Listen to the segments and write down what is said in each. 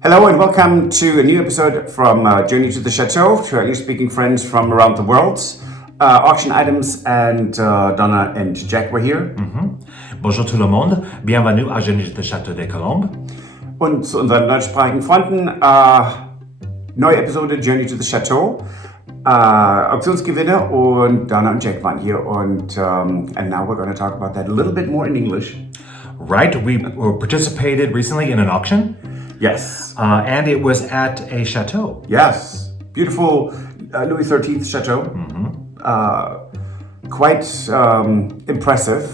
Hello and welcome to a new episode from Journey to the Chateau, to our English-speaking friends from around the world. Auction items and Donna and Jack were here. Bonjour tout le monde, bienvenue à Journey to the Château des Colombes. Und zu unseren deutschsprachigen Freunden, neue Episode Journey to the Chateau. Auktionsgewinne und Donna und Jack waren hier und and now we're going to talk about that a little bit more in English. Right, we participated recently in an auction. Yes. And it was at a chateau. Yes. Beautiful Louis XIII chateau. Quite impressive.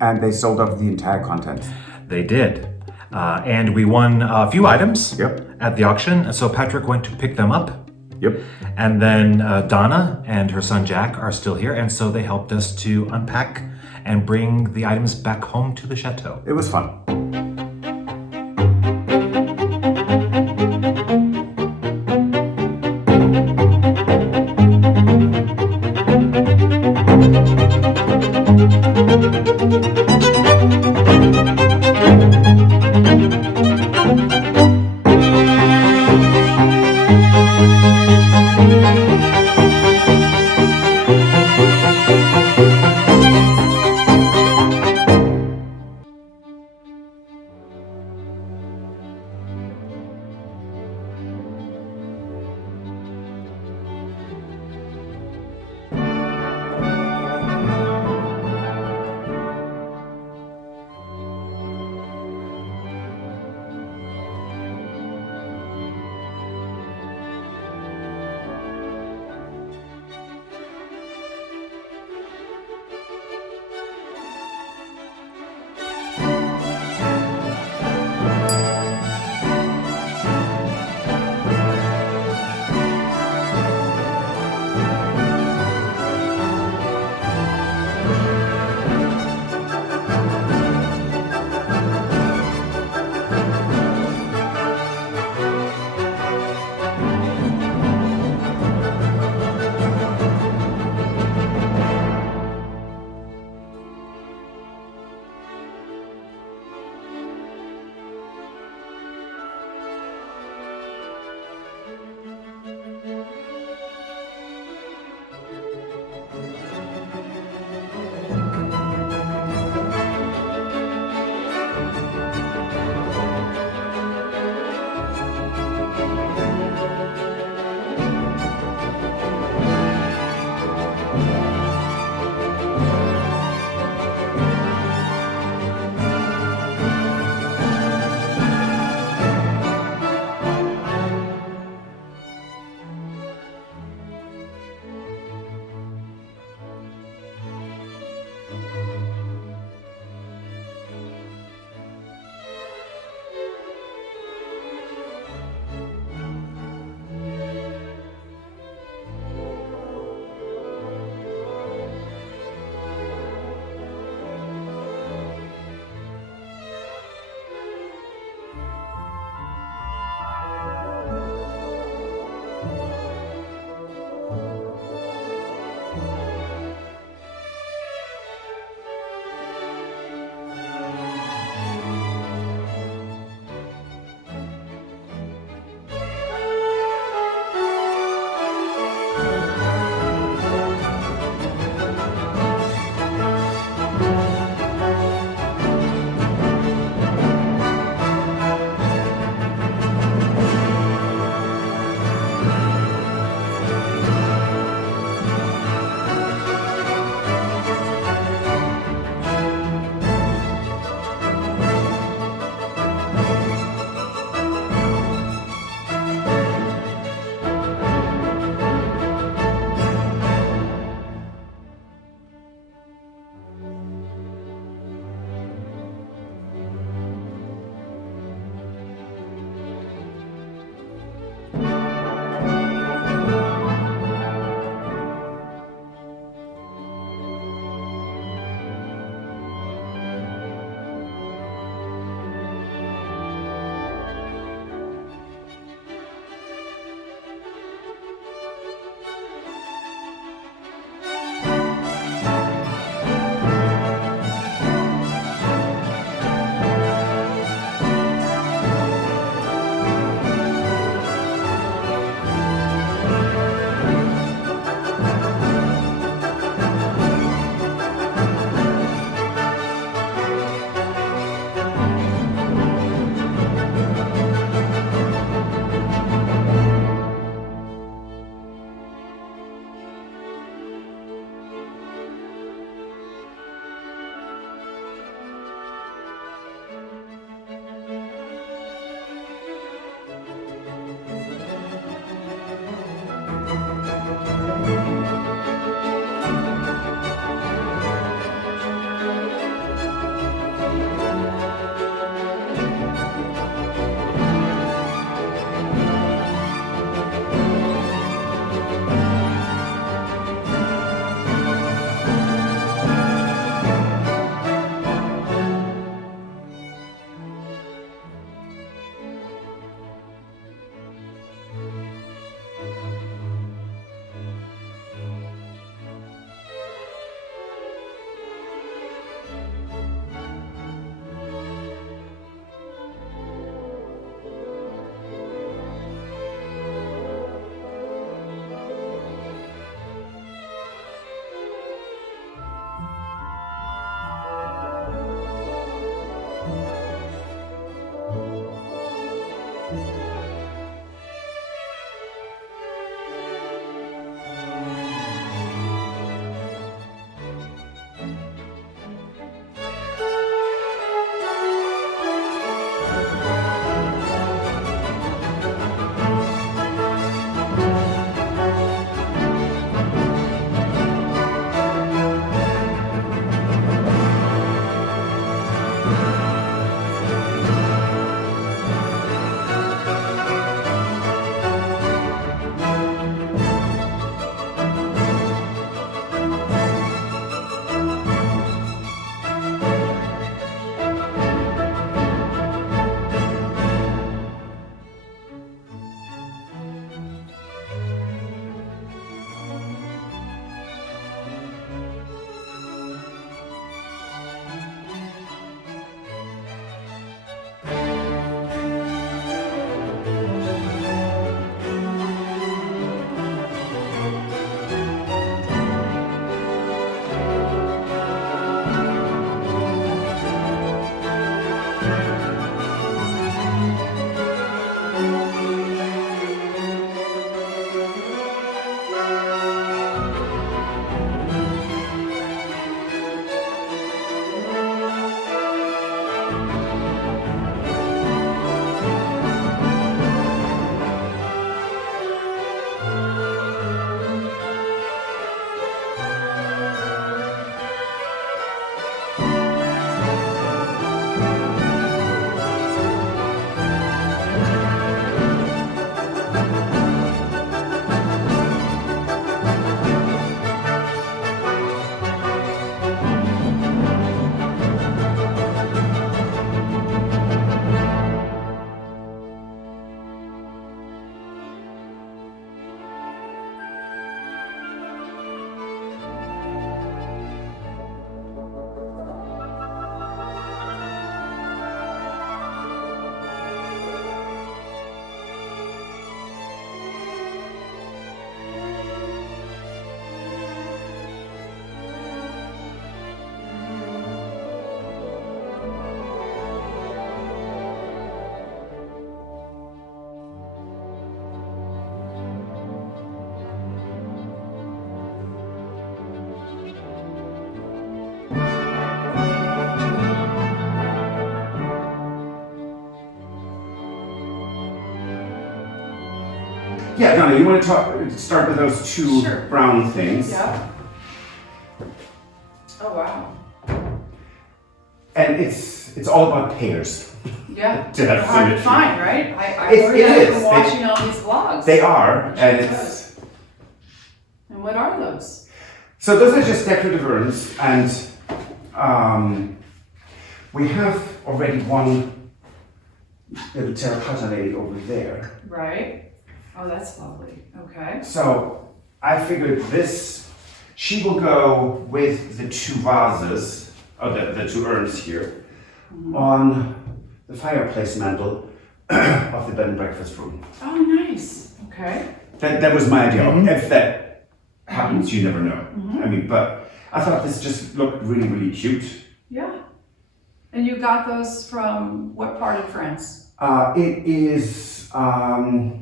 And they sold off the entire contents. They did. And we won a few items at the auction. So Patrick went to pick them up. Yep. And then Donna and her son Jack are still here. And so they helped us to unpack and bring the items back home to the chateau. It was fun. Yeah, Donna, you want to start with those two Sure. brown things? Yeah. Oh wow. And it's all about pairs. Yeah. To have Hard to symmetry. find, right? I It learned that is. from watching all these vlogs. They are, and it's... And what are those? So those are just decorative urns, and we have already one little terracotta lady over there. Right. Oh, that's lovely. Okay. So I figured this, she will go with the two vases, or the two urns here, on the fireplace mantle of the bed and breakfast room. Oh, nice. Okay. That was my idea. If that happens, you never know. I mean, but I thought this just looked really, really cute. Yeah. And you got those from what part of France? It is, oh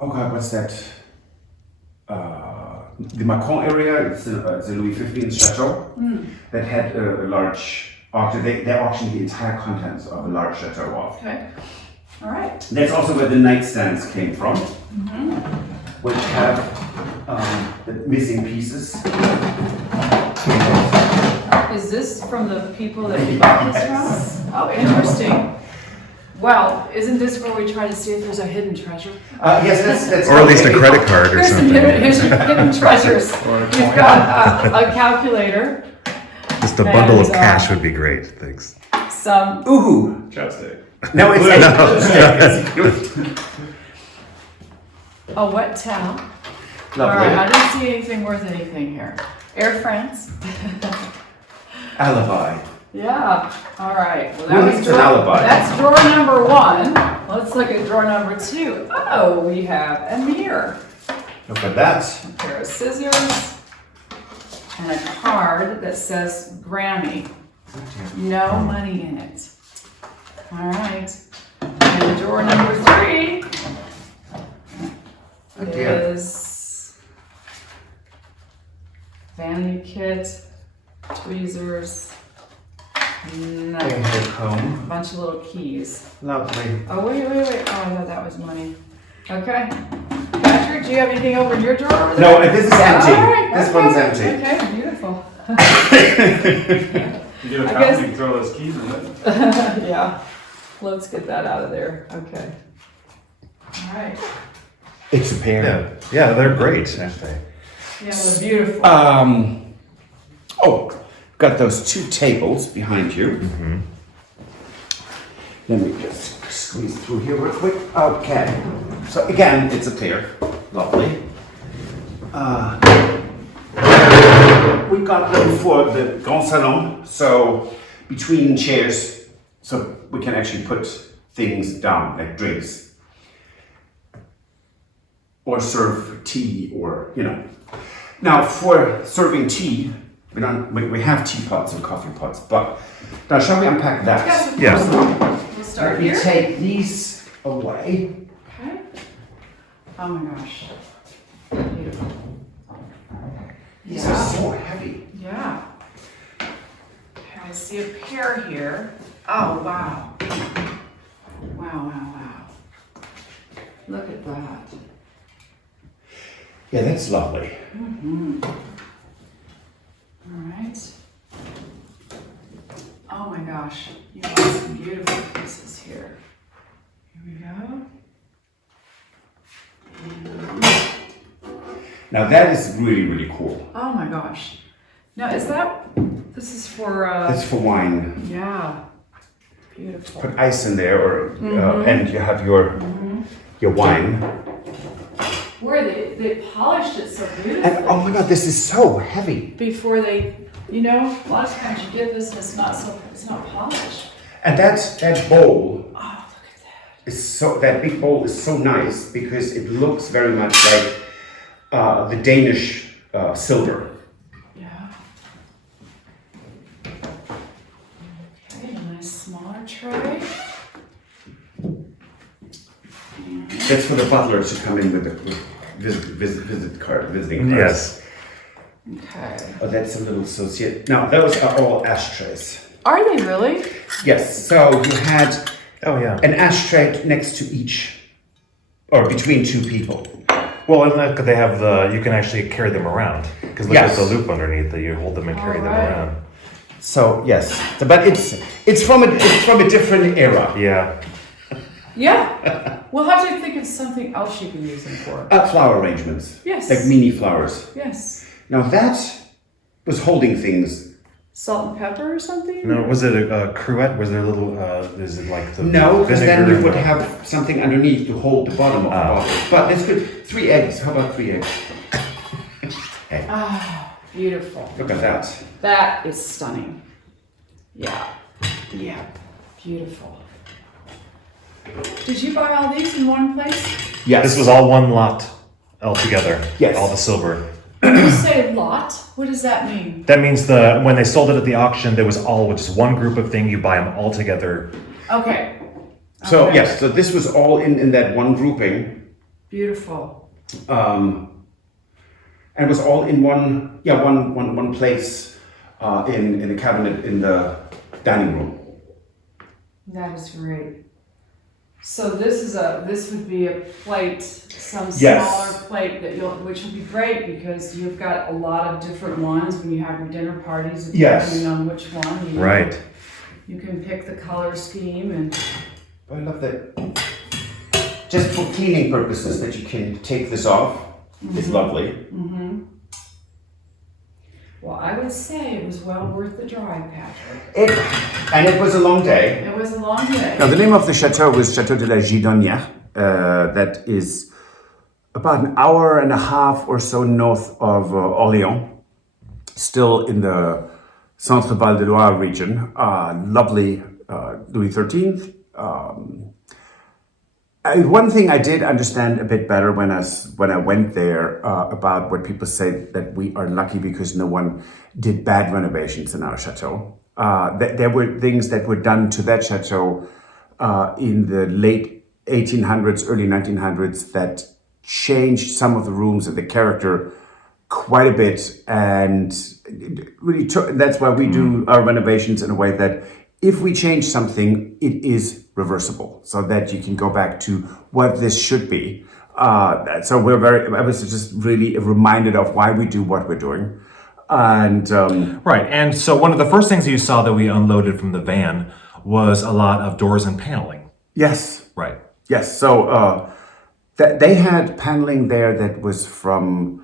God, what's that? The Macron area, it's a Louis XV Chateau that had a large auction. They auctioned the entire contents of a large chateau off. Okay. All right. That's also where the nightstands came from, which have the missing pieces. Is this from the people that you bought this from? Oh, interesting. Well, isn't this where we try to see if there's a hidden treasure? Yes, that's Or at least a credit card or Here's some something. hidden treasures. You've got a calculator, Just a bundle of And, cash would be great, thanks. some, Ooh, Chapstick. no, it's a wet towel. All right, I lovely. didn't see anything worth anything here. Air France. Alibi. Yeah, all right. Well, Who needs an alibi? That's drawer number one. Let's look at drawer number two. Oh, we have a mirror, Look at that. a pair of scissors, and a card that says Grammy. No money in it. All right. And drawer number three dear. is vanity kit, tweezers, There's nothing. the comb. Bunch of little keys. Lovely. Oh, wait. Oh, I thought that was money. Okay. Patrick, do you have anything over in your drawer over there? No, this is empty. All right, This okay. one's empty. Okay, beautiful. You get a I towel, guess- you can throw those keys in it. Yeah. Let's get that out of there. Okay. All right. It's a pair. Yeah, they're great, aren't they? Yeah, they're beautiful. Oh, got those two tables behind you. Let me just squeeze through here real quick. Okay. So again, it's a pair. Lovely. We've got them for the Grand Salon, so between chairs, so we can actually put things down, like drinks. Or serve tea, or, you know. Now, for serving tea, we have teapots and coffee pots, but now shall we unpack that? Yes, of Yeah. course. We'll start Let me here. take these away. Okay. Oh my gosh. Beautiful. These are so heavy. Yeah. Okay, I see a pair here. Oh, wow. Wow. Look at that. Yeah, that's lovely. All right. Oh my gosh. You got some beautiful pieces here. Here we go. Now that is really, really cool. Oh my gosh. Now, this is for, It's for wine. yeah. Beautiful. Put ice in there, or and you have your wine. Where they polished it so beautifully. And oh my God, this is so heavy. Before they, a lot of times you get this and it's not polished. And that bowl Oh, look at that. is that big bowl is so nice because it looks very much like the Danish silver. Yeah. Okay, a nice smaller tray. That's for the butler to come in with the visiting cards. Yes. Okay. Oh, that's a little associate. Now those are all ashtrays. Are they really? Yes. So you had Oh, yeah. an ashtray next to each or between two people. Well, and look, they have you can actually carry them around. Because look Yes. at the loop underneath that you hold them and carry them Alright. around. So yes, but it's from a different era. Yeah. Yeah. We'll have to think of something else you can use them for. Flower arrangements. Yes. Like mini flowers. Yes. Now that was holding things. Salt and pepper or something? No, was it a cruet? Was there a little, is it like the No, because then vinegar you would and- have something underneath to hold the bottom of the bottle. But it's good. 3 eggs. How about 3 eggs? Hey, Ah, beautiful. look at that. That is stunning. Yeah. Yeah. Beautiful. Did you buy all these in one place? Yes. This was all one lot altogether. Yes. All the silver. When you say lot, what does that mean? That means when they sold it at the auction, there was all just one group of thing. You buy them all together. Okay. So Okay. yes, so this was all in that one grouping. Beautiful. And was all in one place in a cabinet in the dining room. That is great. So this would be a plate, some Yes. smaller plate which would be great because you've got a lot of different ones when you have your dinner parties. Yes. Depending on which one. Right. You can pick the color scheme and I love that. Just for cleaning purposes, that you can take this off. It's lovely. well, I would say it was well worth the drive, Patrick. And it was a long day. It was a long day. Now the name of the chateau was Chateau de la Gidonnière. That is about an hour and a half or so north of Orléans, still in the Centre Val de Loire region. Lovely Louis XIII. One thing I did understand a bit better when I went there about what people say that we are lucky because no one did bad renovations in our chateau. There were things that were done to that chateau in the late 1800s, early 1900s that changed some of the rooms and the character quite a bit, and it really that's why we do our renovations in a way that if we change something, it is reversible, so that you can go back to what this should be. So I was just really reminded of why we do what we're doing. And Right. And so one of the first things you saw that we unloaded from the van was a lot of doors and paneling. yes, Right. yes. So they had paneling there that was from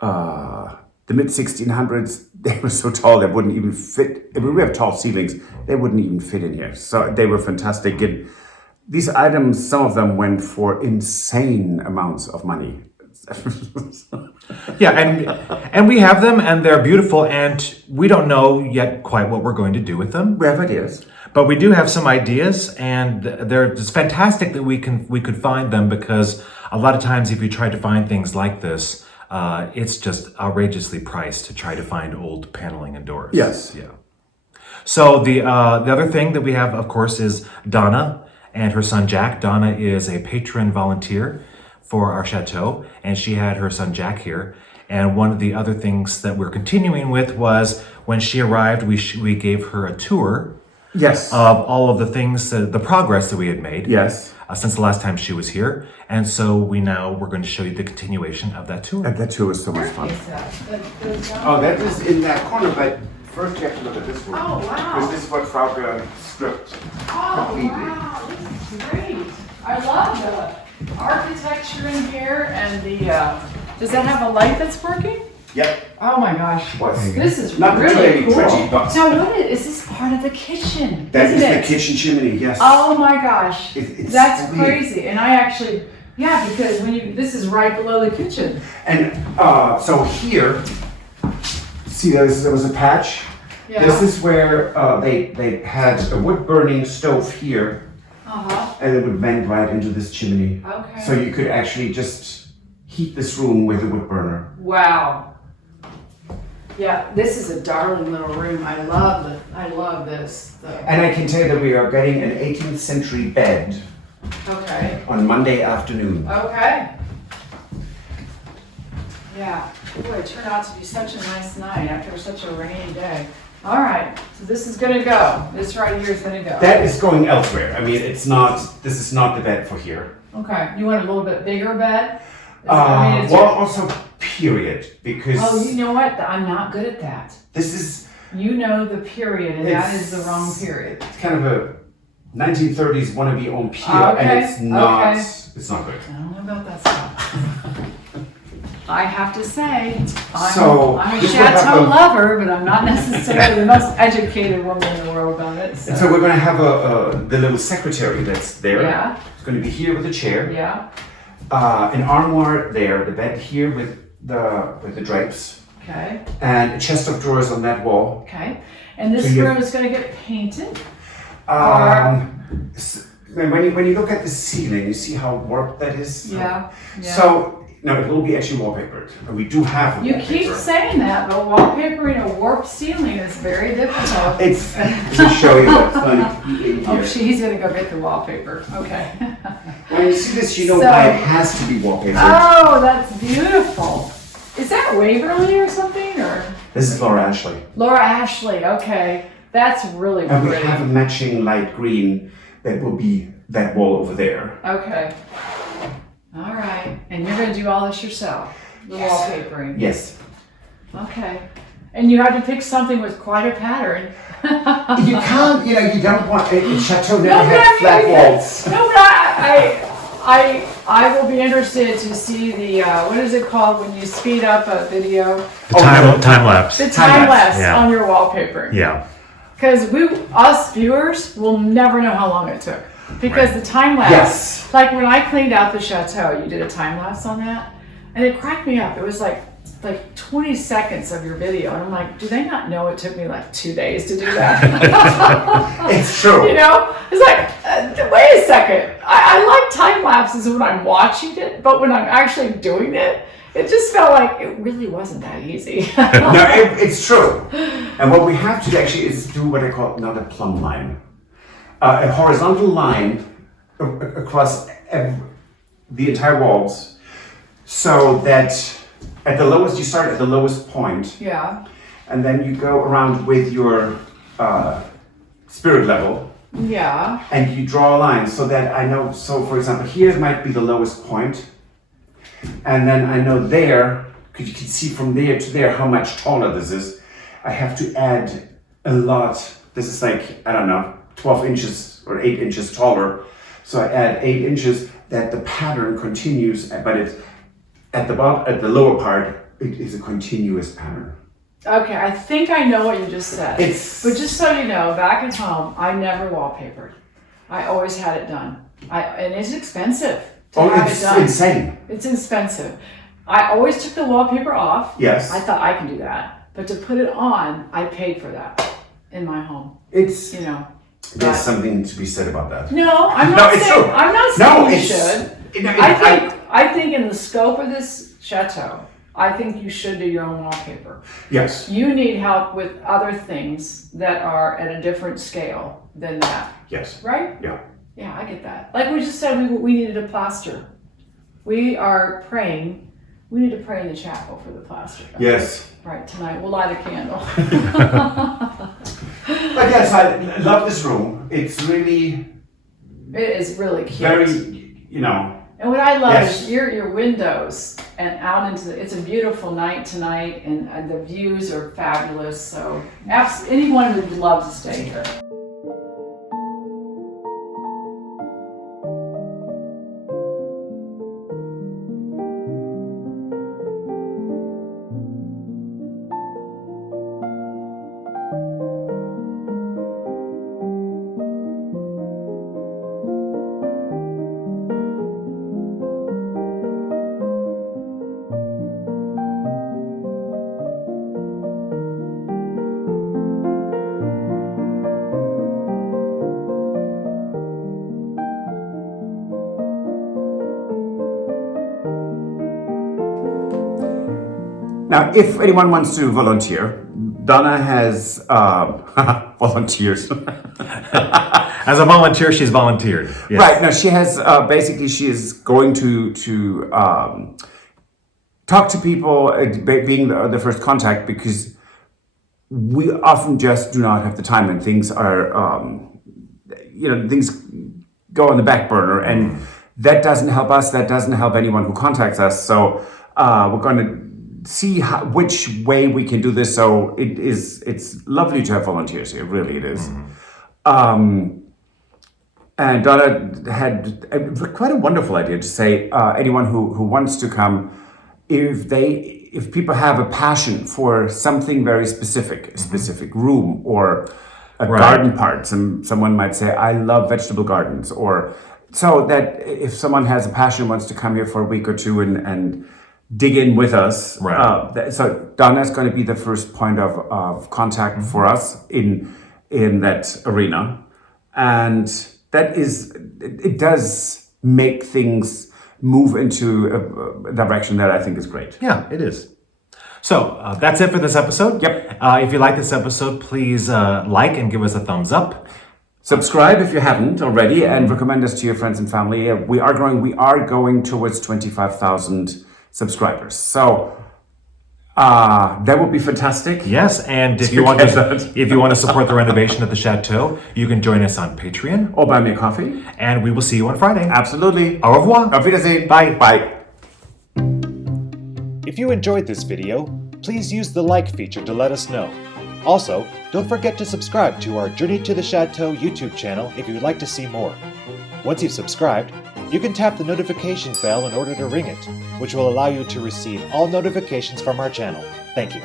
the mid 1600s. They were so tall they wouldn't even fit. I mean, we have tall ceilings. They wouldn't even fit in here. So they were fantastic. And these items, some of them went for insane amounts of money. Yeah, and we have them, and they're beautiful, and we don't know yet quite what we're going to do with them. We have ideas. But we do have some ideas, and it's fantastic that we could find them, because a lot of times if you try to find things like this, it's just outrageously priced to try to find old paneling and doors. Yes. Yeah. So the other thing that we have, of course, is Donna and her son Jack. Donna is a patron volunteer for our chateau, and she had her son Jack here. And one of the other things that we're continuing with was when she arrived, we gave her a tour Yes. of all of the things, the progress that we had made Yes. since the last time she was here. And so we're going to show you the continuation of that tour. And that too was so much fun. Where is that? Oh, that is in that corner, but first you have to look at this one. Oh, wow. Because this is what Frauke script. Oh, completely. wow, this is great. I love the architecture in here and the, does that have a light that's working? Yep. Oh my gosh, What's this is not really really cool. pretty, but Now what is this part of the kitchen? that is isn't the it? kitchen chimney, yes. Oh my gosh, It's that's so big. crazy. And I actually, yeah, because this is right below the kitchen. And so here, see there was a patch. Yeah. This is where they had a wood burning stove here, Uh-huh, and it would vent right into this chimney. okay. So you could actually just heat this room with a wood burner. Wow. Yeah, this is a darling little room. I love this. And I can tell you that we are getting an 18th century bed Okay. on Monday afternoon. Okay. Yeah. Boy, it turned out to be such a nice night after such a rainy day. All right. So this is gonna go. This right here is gonna go. That is going elsewhere. I mean, this is not the bed for here. Okay, you want a little bit bigger bed? Well, also period, because Oh, you know what? I'm not good at that. this is You know the period, and that It's- is the wrong period. it's kind of a 1930s wannabe on pier, Okay, and it's not. okay. It's not good. I don't know about that stuff. I have to say, So, I'm a this will have Chateau a- lover, but I'm not necessarily the most educated woman in the world on it. And so we're going to have the little secretary that's there. Yeah. It's going to be here with a chair, Yeah. an armoire there, the bed here with the drapes, Okay. and a chest of drawers on that wall. Okay. And this So you- room is going to get painted. When you look at the ceiling, you see how warped that is. Yeah. Yeah. So no, it will be actually wallpapered, and we do have a You wallpaper. keep saying that, but wallpapering a warped ceiling is very difficult. It's to show you what's going to be in Oh, here. she's gonna go get the wallpaper. Okay. When you see this, you know So- why it has to be wallpapered. Oh, that's beautiful. Is that Waverly or something, or This is Laura Ashley, Laura Ashley? Okay, that's really and we pretty. have a matching light green that will be that wall over there. Okay. All right, and you're gonna do all this yourself, the wallpapering. Yes. Okay. And you had to pick something with quite a pattern. You can't, you don't want Chateau never No, but had flat walls. No, but I will be interested to see the what is it called when you speed up a video? The time lapse. The Time time lapse, lapse yeah. on your wallpaper. Yeah. Because us viewers will never know how long it took. Because Right. the time lapse, Yes. like when I cleaned out the Chateau, you did a time lapse on that, and it cracked me up. It was like 20 seconds of your video, and I'm like, do they not know it took me like 2 days to do that? It's true. You know, it's like, wait a second. I like time lapses when I'm watching it, but when I'm actually doing it, it just felt like it really wasn't that easy. No, it's true. And what we have to actually is do what I call not a plumb line. A horizontal line across the entire walls, so that at the lowest, you start at the lowest point, Yeah, and then you go around with your spirit level, yeah, and you draw a line so that I know. So, for example, here might be the lowest point, and then I know there, because you can see from there to there how much taller this is. I have to add a lot. This is like, I don't know, 12 inches or 8 inches taller. So I add 8 inches that the pattern continues, but it's at the bottom, at the lower part, it is a continuous pattern. Okay, I think I know what you just said. It's- But just so you know, back at home, I never wallpapered. I always had it done. And it's expensive to have It's it done. insane. It's expensive. I always took the wallpaper off. Yes. I thought I can do that. But to put it on, I paid for that in my home. It's, You know. there's But- something to be said about that. No, I'm No, not it's saying true. I'm not No, saying you it's- should. I- I think in the scope of this chateau, I think you should do your own wallpaper. Yes. You need help with other things that are at a different scale than that, Yes. right? Yeah. Yeah, I get that. Like we just said, we needed a plaster. We are praying. We need to pray in the chapel for the plaster. Yes. Right, tonight we'll light a candle. But yes, I love this room. It's really It is really cute. very, And what I love Yes. is your windows and out into it's a beautiful night tonight, and the views are fabulous. So anyone would love to stay here. Now, if anyone wants to volunteer, Donna has volunteers. As a volunteer, she's volunteered. Yes. Right now, she has basically she is going to talk to people, being the first contact, because we often just do not have the time, and things are things go on the back burner, and that doesn't help us. That doesn't help anyone who contacts us. So we're going to see which way we can do this. So it's lovely to have volunteers here. Really, it is. And Donna had quite a wonderful idea to say anyone who wants to come, if people have a passion for something very specific, a specific room or a garden part, someone might say, I love vegetable gardens, or so that if someone has a passion, wants to come here for a week or two and dig in with us. So Donna's going to be the first point of contact for us in that arena. And that is, it does make things move into a direction that I think is great. Yeah, it is. So that's it for this episode. Yep. If you like this episode, please like and give us a thumbs up. Subscribe if you haven't already, and recommend us to your friends and family. We are growing. We are going towards 25,000 subscribers. So that would be fantastic. Yes, and if you want to support the renovation at the Chateau, you can join us on Patreon. Or buy me a coffee. And we will see you on Friday. Absolutely. Au revoir. Auf Wiedersehen. Bye. Bye. If you enjoyed this video, please use the like feature to let us know. Also, don't forget to subscribe to our Journey to the Chateau YouTube channel if you would like to see more. Once you've subscribed, you can tap the notification bell in order to ring it, which will allow you to receive all notifications from our channel. Thank you.